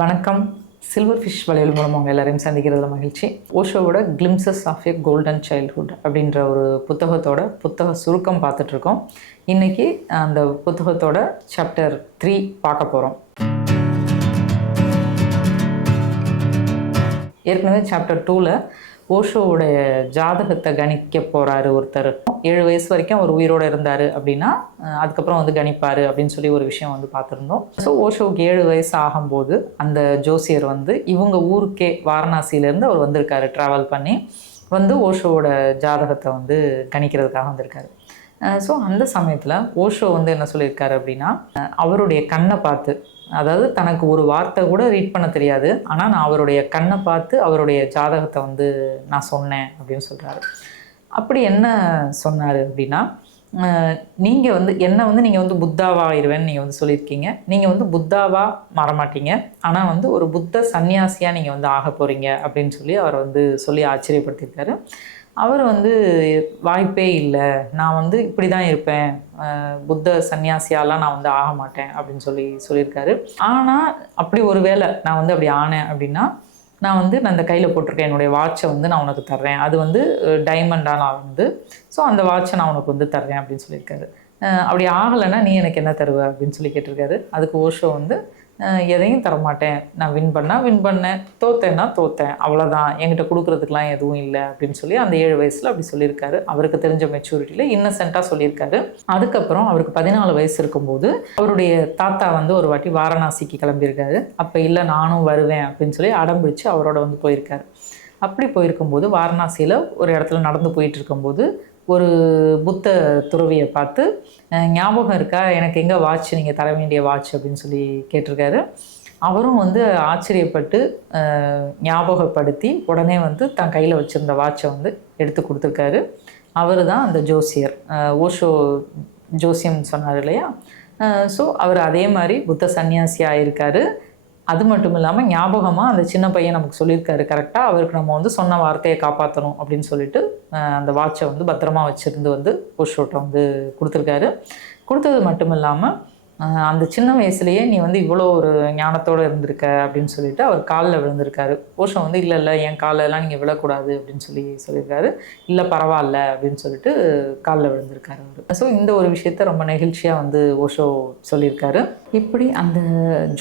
வணக்கம். Silver fish வலையல் மூலம் அவங்க எல்லாரையும் சந்திக்கிறதுல மகிழ்ச்சி. ஓஷோவோட glimpses of a golden childhood அப்படின்ற ஒரு புத்தக சுருக்கம் பார்த்துட்ருக்கோம். இன்றைக்கி அந்த புத்தகத்தோட சாப்டர் 3 பார்க்க போகிறோம். ஏற்கனவே சாப்டர் 2ல் ஓஷோவுடைய ஜாதகத்தை கணிக்க போகிறாரு ஒருத்தர். 7 வயசு வரைக்கும் அவர் உயிரோடு இருந்தார் அப்படின்னா அதுக்கப்புறம் கணிப்பார் அப்படின்னு சொல்லி ஒரு விஷயம் பார்த்துருந்தோம். ஸோ ஓஷோவுக்கு 7 வயசு ஆகும்போது அந்த ஜோசியர் இவங்க ஊருக்கே வாரணாசியிலேருந்து அவர் வந்திருக்காரு. ட்ராவல் பண்ணி ஓஷோவோட ஜாதகத்தை கணிக்கிறதுக்காக வந்திருக்காரு. ஸோ அந்த சமயத்தில் ஓஷோ என்ன சொல்லியிருக்காரு அப்படின்னா, அவருடைய கண்ணை பார்த்து, அதாவது தனக்கு ஒரு வார்த்தை கூட ரீட் பண்ண தெரியாது, ஆனால் நான் அவருடைய கண்ணை பார்த்து அவருடைய ஜாதகத்தை நான் சொன்னேன் அப்படின்னு சொல்கிறாரு. அப்படி என்ன சொன்னார் அப்படின்னா, நீங்கள் என்னை நீங்கள் புத்தாவாக ஆயிடுவேன்னு நீங்கள் சொல்லியிருக்கீங்க. நீங்கள் புத்தாவாக மாறமாட்டீங்க, ஆனால் ஒரு புத்த சன்னியாசியாக நீங்கள் ஆக போகிறீங்க அப்படின்னு சொல்லி அவர் சொல்லி ஆச்சரியப்படுத்தியிருக்காரு. அவர் வாய்ப்பே இல்லை, நான் இப்படி தான் இருப்பேன், புத்த சன்னியாசியாலாம் நான் ஆக மாட்டேன் அப்படின்னு சொல்லியிருக்காரு. ஆனால் அப்படி ஒரு வேளை நான் அப்படி ஆனேன் அப்படின்னா, நான் நான் இந்த கையில் போட்டிருக்கேன் என்னுடைய வாட்சை நான் உனக்கு தர்றேன், அது டைமண்டாக நான் ஸோ அந்த வாட்சை நான் உனக்கு தர்றேன் அப்படின்னு சொல்லியிருக்காரு. அப்படி ஆகலைன்னா நீ எனக்கு என்ன தருவ அப்படின்னு சொல்லி கேட்டிருக்காரு. அதுக்கு ஓஷோ எதையும் தரமாட்டேன், நான் வின் பண்ணேன், தோத்தேன்னா தோத்தேன், அவ்வளோதான், என்கிட்ட கொடுக்குறதுக்கெலாம் எதுவும் இல்லை அப்படின்னு சொல்லி அந்த 7 வயசில் அப்படி சொல்லியிருக்காரு. அவருக்கு தெரிஞ்ச மெச்சூரிட்டியில் இன்னசென்ட்டாக சொல்லியிருக்காரு. அதுக்கப்புறம் அவருக்கு 14 வயசு இருக்கும்போது அவருடைய தாத்தா ஒரு வாட்டி வாரணாசிக்கு கிளம்பியிருக்காரு. அப்போ இல்லை நானும் வருவேன் அப்படின்னு சொல்லி அடம்பிடிச்சு அவரோட போயிருக்காரு. அப்படி போயிருக்கும்போது வாரணாசியில் ஒரு இடத்துல நடந்து போயிட்டு இருக்கும்போது ஒரு புத்த துறவியை பார்த்து, ஞாபகம் இருக்கா எனக்கு எங்கே வாட்ச், நீங்கள் தர வேண்டிய வாட்ச் அப்படின்னு சொல்லி கேட்டிருக்காரு. அவரும் ஆச்சரியப்பட்டு ஞாபகப்படுத்தி உடனே தன் கையில் வச்சுருந்த வாட்சை எடுத்து கொடுத்துருக்காரு. அவர் தான் அந்த ஜோசியர், ஓஷோ ஜோசியம் சொன்னார் இல்லையா. ஸோ அவர் அதே மாதிரி புத்த சன்னியாசி ஆகியிருக்காரு. அது மட்டும் இல்லாமல் ஞாபகமாக அந்த சின்ன பையன் நமக்கு சொல்லியிருக்காரு கரெக்டாக, அவருக்கு நம்ம சொன்ன வார்த்தையை காப்பாற்றணும் அப்படின்னு சொல்லிட்டு அந்த வாட்சை பத்திரமா வச்சுருந்து ஓஷோட்ட கொடுத்துருக்காரு. கொடுத்தது மட்டும் இல்லாமல் அந்த சின்ன வயசுலேயே நீ இவ்வளோ ஒரு ஞானத்தோடு இருந்திருக்க அப்படின்னு சொல்லிட்டு அவர் காலில் விழுந்திருக்காரு. ஓஷோ இல்லை என் காலெல்லாம் நீங்கள் விழக்கூடாது அப்படின்னு சொல்லியிருக்காரு. இல்லை பரவாயில்ல அப்படின்னு சொல்லிட்டு காலில் விழுந்திருக்காரு அவர். ஸோ இந்த ஒரு விஷயத்த ரொம்ப நெகிழ்ச்சியாக ஓஷோ சொல்லியிருக்காரு. இப்படி அந்த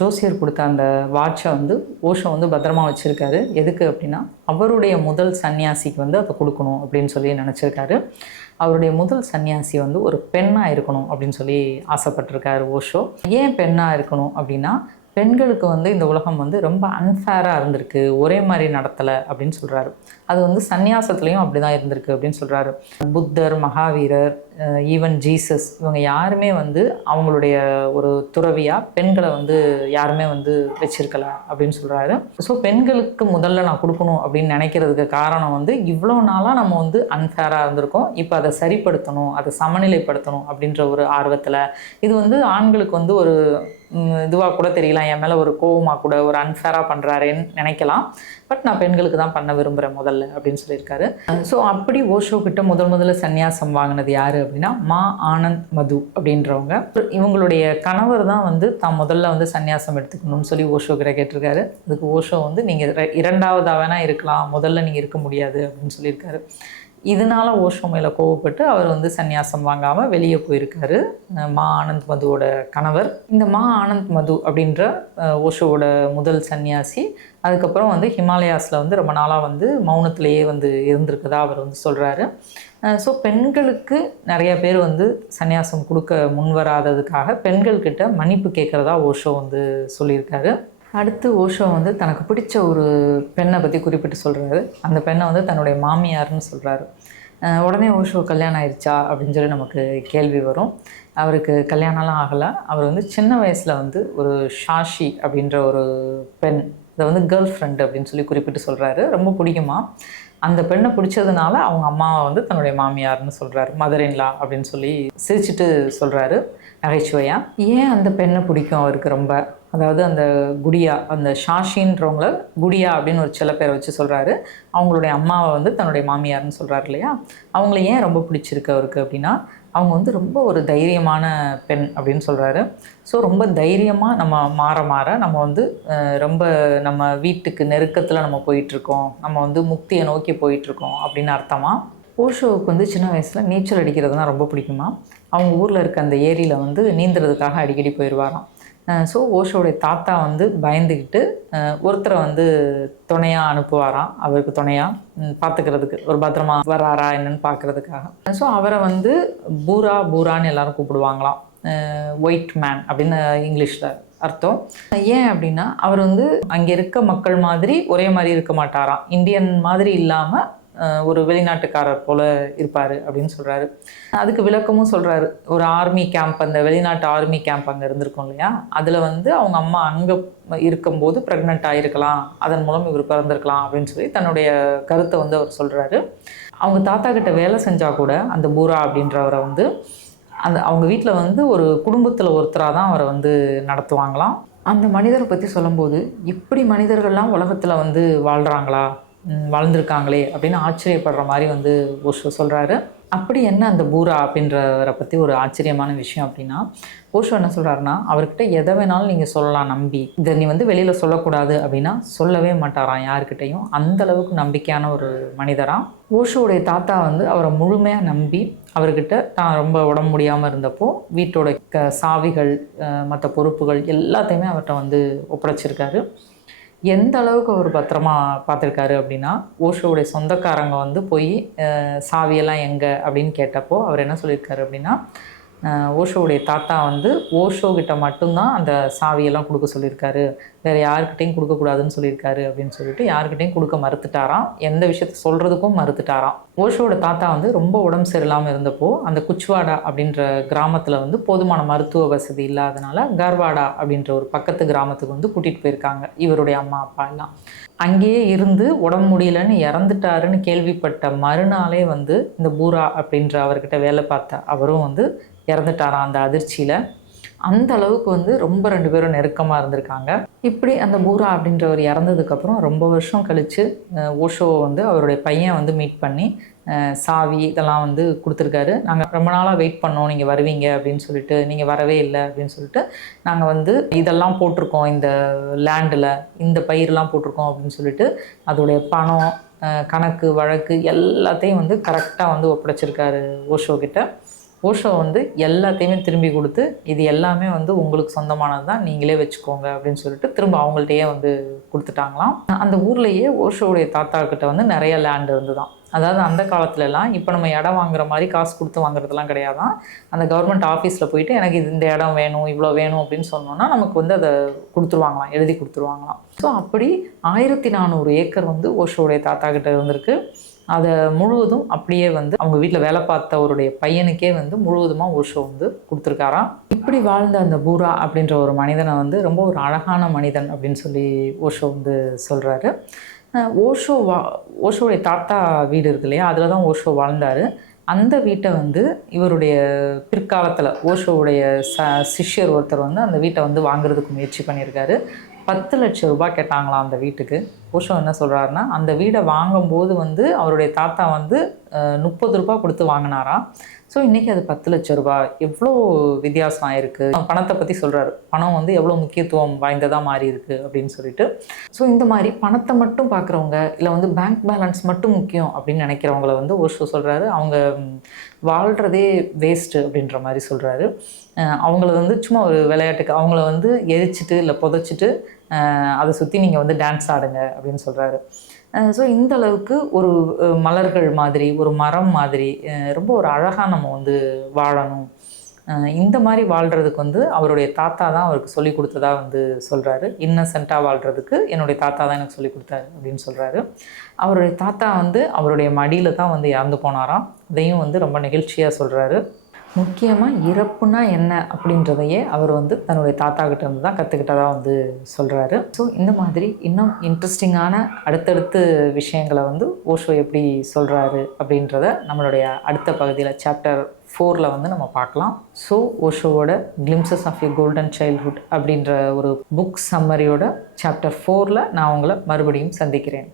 ஜோசியர் கொடுத்த அந்த வாட்சை ஓஷோ பத்திரமா வச்சுருக்காரு. எதுக்கு அப்படின்னா, அவருடைய முதல் சன்னியாசிக்கு அதை கொடுக்கணும் அப்படின்னு சொல்லி நினச்சிருக்காரு. அவருடைய முதல் சன்னியாசி ஒரு பெண்ணாக இருக்கணும் அப்படின்னு சொல்லி ஆசைப்பட்டிருக்காரு ஓஷோ. ஏன் பெண்ணாக இருக்கணும் அப்படின்னா, பெண்களுக்கு இந்த உலகம் ரொம்ப அன்ஃபேராக இருந்திருக்கு, ஒரே மாதிரி நடத்தலை அப்படின்னு சொல்கிறாரு. அது சன்னியாசத்துலேயும் அப்படி தான் இருந்திருக்கு அப்படின்னு சொல்கிறாரு. புத்தர், மகாவீரர், ஈவன் ஜீசஸ், இவங்க யாருமே அவங்களுடைய ஒரு துறவியாக பெண்களை யாருமே வச்சிருக்கல அப்படின்னு சொல்கிறாரு. ஸோ பெண்களுக்கு முதல்ல நான் கொடுக்கணும் அப்படின்னு நினைக்கிறதுக்கு காரணம் இவ்வளோ நாளாக நம்ம அன்ஃபேராக இருந்திருக்கோம், இப்போ அதை சரிப்படுத்தணும், அதை சமநிலைப்படுத்தணும் அப்படின்ற ஒரு ஆர்வத்தில். இது ஆண்களுக்கு ஒரு இதுவாக கூட தெரியலாம், என் மேலே ஒரு கோவமாக கூட, ஒரு அன்ஃபேராக பண்ணுறாருன்னு நினைக்கலாம். பட் நான் பெண்களுக்கு தான் பண்ண விரும்புகிறேன் முதல்ல அப்படின்னு சொல்லியிருக்காரு. ஸோ அப்படி ஓஷோ கிட்ட முதல்ல சன்னியாசம் வாங்கினது யார் அப்படின்னா, மா ஆனந்த் மது அப்படின்றவங்க. இவங்களுடைய கணவர் தான் தான் முதல்ல சன்னியாசம் எடுத்துக்கணும்னு சொல்லி ஓஷோ கிட்ட கேட்டிருக்காரு. அதுக்கு ஓஷோ நீங்கள் 2ஆவதாக வேணால் இருக்கலாம், முதல்ல நீங்கள் இருக்க முடியாது அப்படின்னு சொல்லியிருக்காரு. இதனால் ஓஷோ மேலே கோவப்பட்டு அவர் சன்னியாசம் வாங்காமல் வெளியே போயிருக்காரு மா ஆனந்த் மதுவோட கணவர். இந்த மா ஆனந்த் மது அப்படின்ற ஓஷோவோட முதல் சன்னியாசி அதுக்கப்புறம் ஹிமாலயாஸில் ரொம்ப நாளாக மௌனத்திலேயே இருந்திருக்குதா அவர் சொல்கிறாரு. ஸோ பெண்களுக்கு நிறைய பேர் சன்னியாசம் கொடுக்க முன்வராததுக்காக பெண்கள்கிட்ட மன்னிப்பு கேட்குறதா ஓஷோ சொல்லியிருக்காரு. அடுத்து ஓஷோ தனக்கு பிடிச்ச ஒரு பெண்ணை பற்றி குறிப்பிட்டு சொல்கிறாரு. அந்த பெண்ணை தன்னுடைய மாமியார்னு சொல்கிறாரு. உடனே ஓஷோ கல்யாணம் ஆயிடுச்சா அப்படின்னு சொல்லி நமக்கு கேள்வி வரும். அவருக்கு கல்யாணம்லாம் ஆகலை. அவர் சின்ன வயசில் ஒரு ஷாஷி அப்படின்ற ஒரு பெண், இதை கேர்ள் ஃப்ரெண்டு அப்படின்னு சொல்லி குறிப்பிட்டு சொல்கிறாரு. ரொம்ப பிடிக்குமா, அந்த பெண்ணை பிடிச்சதுனால அவங்க அம்மாவை தன்னுடைய மாமியார்னு சொல்கிறாரு, மதர் இன் லா அப்படின்னு சொல்லி சிரிச்சுட்டு சொல்கிறாரு நகைச்சுவையாக. ஏன் அந்த பெண்ணை பிடிக்கும் அவருக்கு ரொம்ப அதாவது அந்த குடியா, அந்த ஷாஷின்றவங்கள குடியா அப்படின்னு ஒரு செல்ல பேரை வச்சு சொல்கிறாரு. அவங்களுடைய அம்மாவை வந்து தன்னுடைய மாமியார்னு சொல்கிறாரு இல்லையா? அவங்கள ஏன் ரொம்ப பிடிச்சிருக்கு அவருக்கு அப்படின்னா, அவங்க வந்து ரொம்ப ஒரு தைரியமான பெண் அப்படின்னு சொல்கிறாரு. ஸோ ரொம்ப தைரியமாக நம்ம மாற மாற நம்ம வந்து ரொம்ப நம்ம வீட்டுக்கு நெருக்கத்தில் நம்ம போயிட்டுருக்கோம், நம்ம வந்து முக்தியை நோக்கி போயிட்டுருக்கோம் அப்படின்னு அர்த்தமா. ஓஷோவுக்கு வந்து சின்ன வயசில் நீச்சல் அடிக்கிறதுனா ரொம்ப பிடிக்குமா. அவங்க ஊரில் இருக்க அந்த ஏரியில் வந்து நீந்துறதுக்காக அடிக்கடி போயிடுவாராம். ஸோ ஓஷோடைய தாத்தா வந்து பயந்துக்கிட்டு ஒருத்தரை வந்து துணையாக அனுப்புவாராம், அவருக்கு துணையாக பார்த்துக்கிறதுக்கு, ஒரு பத்திரமா வராரா என்னன்னு பார்க்குறதுக்காக. ஸோ அவரை வந்து பூரா பூரான்னு எல்லாரும் கூப்பிடுவாங்களாம். ஒயிட் மேன் அப்படின்னு இங்கிலீஷில் அர்த்தம். ஏன் அப்படின்னா அவர் வந்து அங்கே இருக்க மக்கள் மாதிரி ஒரே மாதிரி இருக்க மாட்டாராம், இந்தியன் மாதிரி இல்லாமல் ஒரு வெளிநாட்டுக்காரர் போல் இருப்பார் அப்படின்னு சொல்கிறாரு. அதுக்கு விளக்கமும் சொல்கிறாரு. ஒரு ஆர்மி கேம்ப், அந்த வெளிநாட்டு ஆர்மி கேம்ப் அங்கே இருந்திருக்கும் இல்லையா, அதில் வந்து அவங்க அம்மா அங்கே இருக்கும்போது ப்ரெக்னென்ட் ஆகிருக்கலாம், அதன் மூலம் இவர் பிறந்திருக்கலாம் அப்படின்னு சொல்லி தன்னுடைய கருத்தை வந்து அவர் சொல்கிறாரு. அவங்க தாத்தா கிட்ட வேலை செஞ்சால் கூட அந்த பூரா அப்படின்றவரை வந்து அவங்க வீட்டில் வந்து ஒரு குடும்பத்தில் ஒருத்தராக தான் அவரை வந்து நடத்துவாங்களாம். அந்த மனிதரை பற்றி சொல்லும்போது, இப்படி மனிதர்கள்லாம் உலகத்தில் வந்து வாழ்கிறாங்களா, வாழ்ந்திருக்காங்களே அப்படின்னு ஆச்சரியப்படுற மாதிரி வந்து ஓஷோ சொல்கிறாரு. அப்படி என்ன அந்த பூரா அப்படின்றவரை பற்றி ஒரு ஆச்சரியமான விஷயம் அப்படின்னா, ஓஷோ என்ன சொல்கிறாருன்னா, அவர்கிட்ட எதை வேணாலும் நீங்கள் சொல்லலாம் நம்பி, இதை நீ வந்து வெளியில் சொல்லக்கூடாது அப்படின்னா சொல்லவே மாட்டாராம் யாருக்கிட்டையும். அந்தளவுக்கு நம்பிக்கையான ஒரு மனிதராம். ஓஷோவுடைய தாத்தா வந்து அவரை முழுமையாக நம்பி அவர்கிட்ட தான் ரொம்ப உடம்பு முடியாமல் இருந்தப்போ வீட்டோட சாவிகள், மற்ற பொறுப்புகள் எல்லாத்தையுமே அவர்கிட்ட வந்து ஒப்படைச்சிருக்காரு. எந்த அளவுக்கு அவர் பத்திரமா பார்த்துருக்காரு அப்படின்னா, ஓஷோவுடைய சொந்தக்காரங்க வந்து போய் சாவியெல்லாம் எங்கே அப்படின்னு கேட்டப்போ அவர் என்ன சொல்லியிருக்காரு அப்படின்னா, ஓஷோவுடைய தாத்தா வந்து ஓஷோக்கிட்ட மட்டும்தான் அந்த சாவியெல்லாம் கொடுக்க சொல்லியிருக்காரு, வேறு யாருக்கிட்டையும் கொடுக்கக்கூடாதுன்னு சொல்லியிருக்காரு அப்படின்னு சொல்லிட்டு யாருக்கிட்டையும் கொடுக்க மறுத்துட்டாராம். எந்த விஷயத்த சொல்கிறதுக்கும் மறுத்துட்டாராம். ஓஷோவோட தாத்தா வந்து ரொம்ப உடம்பு சரியில்லாமல் இருந்தப்போ அந்த குச்வாடா அப்படின்ற கிராமத்தில் வந்து போதுமான மருத்துவ வசதி இல்லாதனால கர்வாடா அப்படின்ற ஒரு பக்கத்து கிராமத்துக்கு வந்து கூட்டிகிட்டு போயிருக்காங்க இவருடைய அம்மா அப்பா எல்லாம். அங்கேயே இருந்து உடம்பு முடியலன்னு இறந்துட்டாருன்னு கேள்விப்பட்ட மறுநாளே வந்து இந்த பூரா அப்படின்ற அவர்கிட்ட வேலை பார்த்த அவரும் வந்து இறந்துட்டாராம் அந்த அதிர்ச்சியில். அந்த அளவுக்கு வந்து ரொம்ப 2 பேரும் நெருக்கமாக இருந்திருக்காங்க. இப்படி அந்த பூரா அப்படின்றவர் இறந்ததுக்கப்புறம் ரொம்ப வருஷம் கழித்து ஓஷோவை வந்து அவருடைய பையன் வந்து மீட் பண்ணி சாவி இதெல்லாம் வந்து கொடுத்துருக்காரு. நாங்கள் ரொம்ப நாளாக வெயிட் பண்ணோம் நீங்கள் வருவீங்க அப்படின்னு சொல்லிட்டு, நீங்கள் வரவே இல்லை அப்படின்னு சொல்லிட்டு, நாங்கள் வந்து இதெல்லாம் போட்டிருக்கோம் இந்த லேண்டில், இந்த பயிரெலாம் போட்டிருக்கோம் அப்படின்னு சொல்லிட்டு அதோடைய பணம், கணக்கு வழக்கு எல்லாத்தையும் வந்து கரெக்டாக வந்து ஒப்படைச்சிருக்காரு ஓஷோ கிட்ட. ஓஷோ வந்து எல்லாத்தையுமே திரும்பி கொடுத்து, இது எல்லாமே வந்து உங்களுக்கு சொந்தமானது தான், நீங்களே வச்சுக்கோங்க அப்படின்னு சொல்லிட்டு திரும்ப அவங்கள்ட்டையே வந்து கொடுத்துட்டாங்களாம். அந்த ஊர்லேயே ஓஷோவுடைய தாத்தா கிட்ட வந்து நிறைய லேண்ட் இருந்துதான். அதாவது அந்த காலத்துலலாம் இப்போ நம்ம இடம் வாங்குற மாதிரி காசு கொடுத்து வாங்குறதுலாம் கிடையாதான். அந்த கவர்மெண்ட் ஆஃபீஸில் போயிட்டு எனக்கு இந்த இடம் வேணும், இவ்வளோ வேணும் அப்படின்னு சொன்னோன்னா நமக்கு வந்து அதை கொடுத்துருவாங்களாம், எழுதி கொடுத்துருவாங்களாம். ஸோ அப்படி 1400 ஏக்கர் வந்து ஓஷோவுடைய தாத்தா கிட்ட இருந்திருக்கு. அதை முழுவதும் அப்படியே வந்து அவங்க வீட்டில் வேலை பார்த்தவருடைய பையனுக்கே வந்து முழுவதுமாக ஓஷோ வந்து கொடுத்துருக்காராம். இப்படி வாழ்ந்த அந்த பூரா அப்படின்ற ஒரு மனிதனை வந்து ரொம்ப ஒரு அழகான மனிதன் அப்படின்னு சொல்லி ஓஷோ வந்து சொல்கிறாரு. ஓஷோவுடைய தாத்தா வீடு இருக்கு இல்லையா, அதில் தான் ஓஷோ வாழ்ந்தார். அந்த வீட்டை வந்து இவருடைய பிற்காலத்தில் ஓஷோவுடைய சிஷ்யர் ஒருத்தர் வந்து அந்த வீட்டை வந்து வாங்குறதுக்கு முயற்சி பண்ணியிருக்காரு. 10 லட்சம் ரூபாய் கேட்டாங்களாம் அந்த வீட்டுக்கு. ஓஷோ என்ன சொல்கிறாருன்னா, அந்த வீடை வாங்கும்போது வந்து அவருடைய தாத்தா வந்து 30 ரூபாய் கொடுத்து வாங்கினாராம். ஸோ இன்றைக்கி அது 10 லட்சம் ரூபாய். எவ்வளோ வித்தியாசம் ஆயிருக்கு. பணத்தை பற்றி சொல்கிறாரு, பணம் வந்து எவ்வளோ முக்கியத்துவம் வாய்ந்ததாக மாறி இருக்குது அப்படின்னு சொல்லிட்டு. ஸோ இந்த மாதிரி பணத்தை மட்டும் பார்க்குறவங்க, இல்லை வந்து பேங்க் பேலன்ஸ் மட்டும் முக்கியம் அப்படின்னு நினைக்கிறவங்கள வந்து ஓஷோ சொல்கிறாரு, அவங்க வாழ்கிறதே வேஸ்ட்டு அப்படின்ற மாதிரி சொல்கிறாரு. அவங்கள வந்து சும்மா ஒரு விளையாட்டுக்கு அவங்கள வந்து எரிச்சிட்டு இல்லை புதைச்சிட்டு அதை சுற்றி நீங்கள் வந்து டான்ஸ் ஆடுங்க அப்படின்னு சொல்கிறாரு. ஸோ இந்த அளவுக்கு ஒரு மலர்கள் மாதிரி, ஒரு மரம் மாதிரி ரொம்ப ஒரு அழகாக நம்ம வந்து வாழணும். இந்த மாதிரி வாழ்கிறதுக்கு வந்து அவருடைய தாத்தா தான் அவருக்கு சொல்லி கொடுத்ததா வந்து சொல்கிறாரு. இன்னசென்ட்டாக வாழ்கிறதுக்கு என்னுடைய தாத்தா தான் எனக்கு சொல்லி கொடுத்தாரு அப்படின்னு சொல்கிறாரு. அவருடைய தாத்தா வந்து அவருடைய மடியில் தான் வந்து இறந்து போனாராம். இதையும் வந்து ரொம்ப நெகிழ்ச்சியாக சொல்கிறாரு. முக்கியமாக இறப்புனா என்ன அப்படின்றதையே அவர் வந்து தன்னுடைய தாத்தா கிட்ட இருந்து தான் கற்றுக்கிட்டதா வந்து சொல்கிறாரு. ஸோ இந்த மாதிரி இன்னும் இன்ட்ரெஸ்டிங்கான அடுத்தடுத்து விஷயங்களை வந்து ஓஷோ எப்படி சொல்கிறாரு அப்படின்றத நம்மளுடைய அடுத்த பகுதியில் சாப்டர் 4ல் வந்து நம்ம பார்க்கலாம். ஸோ ஓஷோவோட glimpses of a golden childhood அப்படின்ற ஒரு புக் சம்மரியோட சாப்டர் 4ல் நான் உங்களை மறுபடியும் சந்திக்கிறேன்.